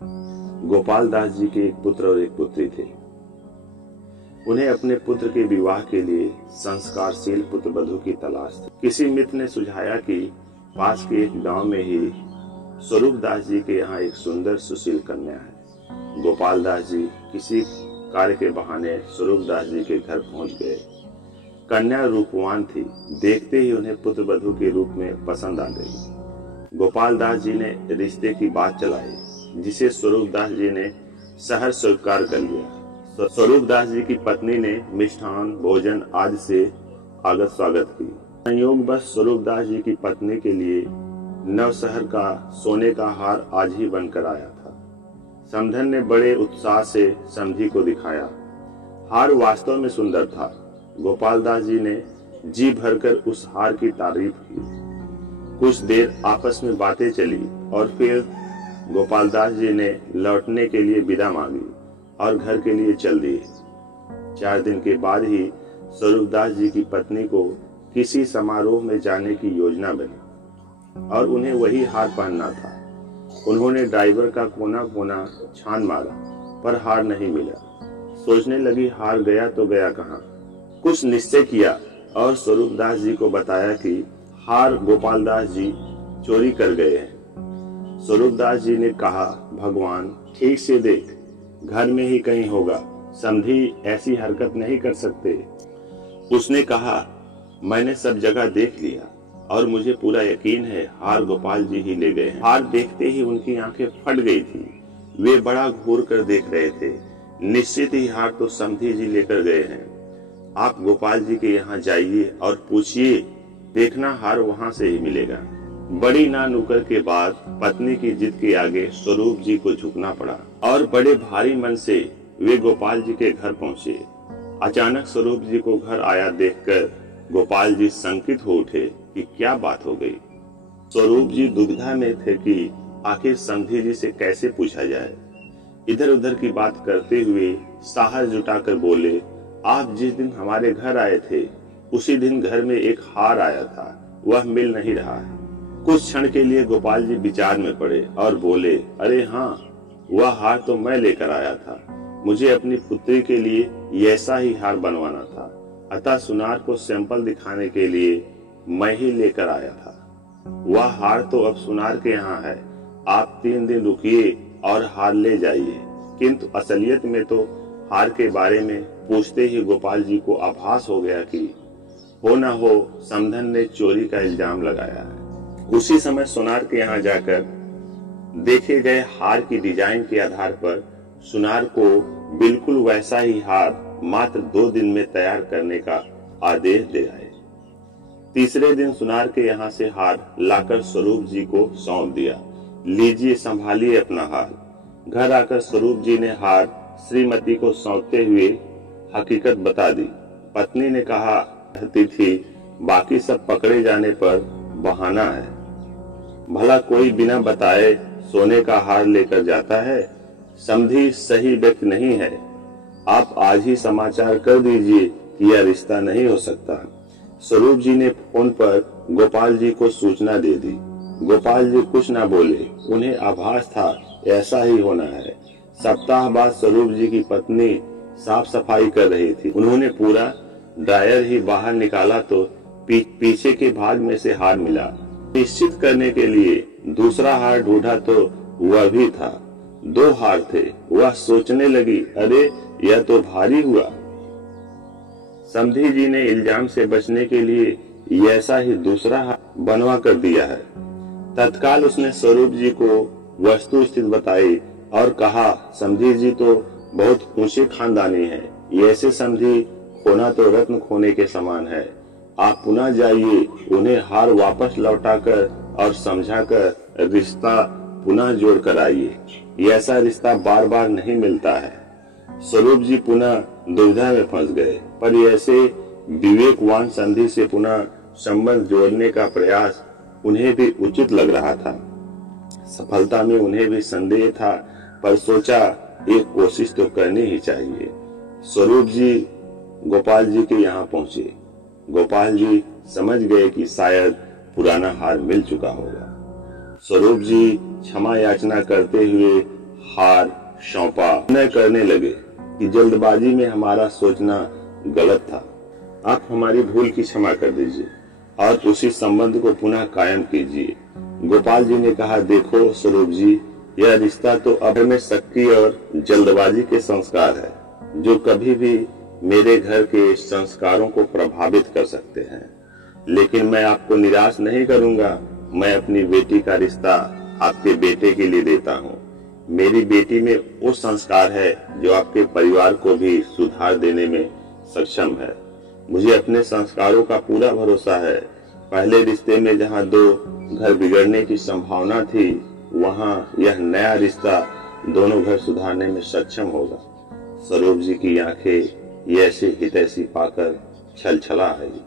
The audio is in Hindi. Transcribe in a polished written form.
गोपाल दास जी के एक पुत्र और एक पुत्री थे। उन्हें अपने पुत्र के विवाह के लिए संस्कारशील पुत्र वधू की तलाश थी। किसी मित्र ने सुझाया कि पास के एक गांव में ही स्वरूप दास जी के यहाँ एक सुंदर सुशील कन्या है। गोपाल दास जी किसी कार्य के बहाने स्वरूप दास जी के घर पहुंच गए। कन्या रूपवान थी, देखते ही उन्हें पुत्र वधू के रूप में पसंद आ गई। गोपाल दास जी ने रिश्ते की बात चलाई, जिसे स्वरूप दास जी ने सहर्ष स्वीकार कर लिया। स्वरूप दास जी की पत्नी ने मिष्ठान भोजन आदि से आगत स्वागत की। संयोगवश स्वरूप दास जी की पत्नी के लिए नवशहर का सोने का हार आज ही बनकर आया था। समधन ने बड़े उत्साह से समधी को दिखाया। हार वास्तव में सुंदर था। गोपाल दास जी ने जी भरकर उस हार की तारीफ की। कुछ देर आपस में बातें चली और फिर गोपाल दास जी ने लौटने के लिए विदा मांगी और घर के लिए चल दिए। 4 दिन के बाद ही स्वरूप दास जी की पत्नी को किसी समारोह में जाने की योजना बनी और उन्हें वही हार पहनना था। उन्होंने ड्राइवर का कोना कोना छान मारा, पर हार नहीं मिला। सोचने लगी, हार गया तो गया कहाँ। कुछ निश्चय किया और स्वरूप दास जी को बताया कि हार गोपाल दास जी चोरी कर गए हैं। स्वरूप दास जी ने कहा, भगवान ठीक से देख, घर में ही कहीं होगा, समधी ऐसी हरकत नहीं कर सकते। उसने कहा, मैंने सब जगह देख लिया और मुझे पूरा यकीन है हार गोपाल जी ही ले गए हैं। हार देखते ही उनकी आंखें फट गई थी। वे बड़ा घूर कर देख रहे थे। निश्चित ही हार तो समधी जी लेकर गए हैं। आप गोपाल जी के यहाँ जाइए और पूछिए, देखना हार वहाँ से ही मिलेगा। बड़ी ना नुकर के बाद पत्नी की जिद के आगे स्वरूप जी को झुकना पड़ा और बड़े भारी मन से वे गोपाल जी के घर पहुँचे। अचानक स्वरूप जी को घर आया देखकर गोपाल जी शंकित हो उठे कि क्या बात हो गई। स्वरूप जी दुविधा में थे कि आखिर समधी जी से कैसे पूछा जाए। इधर उधर की बात करते हुए साहस जुटाकर बोले, आप जिस दिन हमारे घर आए थे उसी दिन घर में एक हार आया था, वह मिल नहीं रहा है। कुछ क्षण के लिए गोपाल जी विचार में पड़े और बोले, अरे हाँ, वह हार तो मैं लेकर आया था। मुझे अपनी पुत्री के लिए ऐसा ही हार बनवाना था, अतः सुनार को सैंपल दिखाने के लिए मैं ही लेकर आया था। वह हार तो अब सुनार के यहाँ है। आप 3 दिन रुकिए और हार ले जाइए। किंतु असलियत में तो हार के बारे में पूछते ही गोपाल जी को आभास हो गया कि हो न हो समधन ने चोरी का इल्जाम लगाया है। उसी समय सुनार के यहाँ जाकर देखे गए हार की डिजाइन के आधार पर सुनार को बिल्कुल वैसा ही हार मात्र 2 दिन में तैयार करने का आदेश दे आए। तीसरे दिन सुनार के यहाँ से हार लाकर स्वरूप जी को सौंप दिया। लीजिए, संभालिए अपना हार। घर आकर स्वरूप जी ने हार श्रीमती को सौंपते हुए हकीकत बता दी। पत्नी ने कहा, कहती थी, बाकी सब पकड़े जाने पर बहाना है। भला कोई बिना बताए सोने का हार लेकर जाता है? समधी सही व्यक्ति नहीं है। आप आज ही समाचार कर दीजिए कि यह रिश्ता नहीं हो सकता। स्वरूप जी ने फोन पर गोपाल जी को सूचना दे दी। गोपाल जी कुछ न बोले। उन्हें आभास था ऐसा ही होना है। सप्ताह बाद स्वरूप जी की पत्नी साफ सफाई कर रही थी। उन्होंने पूरा ड्रायर ही बाहर निकाला तो पीछे के भाग में से हार मिला। निश्चित करने के लिए दूसरा हार ढूंढा तो वह भी था। 2 हार थे। वह सोचने लगी, अरे यह तो भारी हुआ। समधी जी ने इल्जाम से बचने के लिए ऐसा ही दूसरा हार बनवा कर दिया है। तत्काल उसने स्वरूप जी को वस्तु स्थित बताई और कहा, समधी जी तो बहुत ऊंचे खानदानी है। ऐसे समधी खोना तो रत्न खोने के समान है। आप पुनः जाइए, उन्हें हार वापस लौटाकर और समझाकर रिश्ता पुनः जोड़ कर आइए। ऐसा रिश्ता बार बार नहीं मिलता है। स्वरूप जी पुनः दुविधा में फंस गए, पर ऐसे विवेकवान संधि से पुनः संबंध जोड़ने का प्रयास उन्हें भी उचित लग रहा था। सफलता में उन्हें भी संदेह था, पर सोचा एक कोशिश तो करनी ही चाहिए। स्वरूप जी गोपाल जी के यहाँ पहुंचे। गोपाल जी समझ गए कि शायद पुराना हार मिल चुका होगा। स्वरूप जी क्षमा याचना करते हुए हार सौंपा, न करने लगे कि जल्दबाजी में हमारा सोचना गलत था। आप हमारी भूल की क्षमा कर दीजिए और उसी संबंध को पुनः कायम कीजिए। गोपाल जी ने कहा, देखो स्वरूप जी, यह रिश्ता तो अब में शक्ति और जल्दबाजी के संस्कार है जो कभी भी मेरे घर के संस्कारों को प्रभावित कर सकते हैं। लेकिन मैं आपको निराश नहीं करूंगा। मैं अपनी बेटी का रिश्ता आपके बेटे के लिए देता हूँ। मेरी बेटी में वो संस्कार है जो आपके परिवार को भी सुधार देने में सक्षम है। मुझे अपने संस्कारों का पूरा भरोसा है। पहले रिश्ते में जहाँ दो घर बिगड़ने की संभावना थी, वहाँ यह नया रिश्ता दोनों घर सुधारने में सक्षम होगा। स्वरूप जी की आंखें ये ऐसी हितैषी पाकर छलछला आई।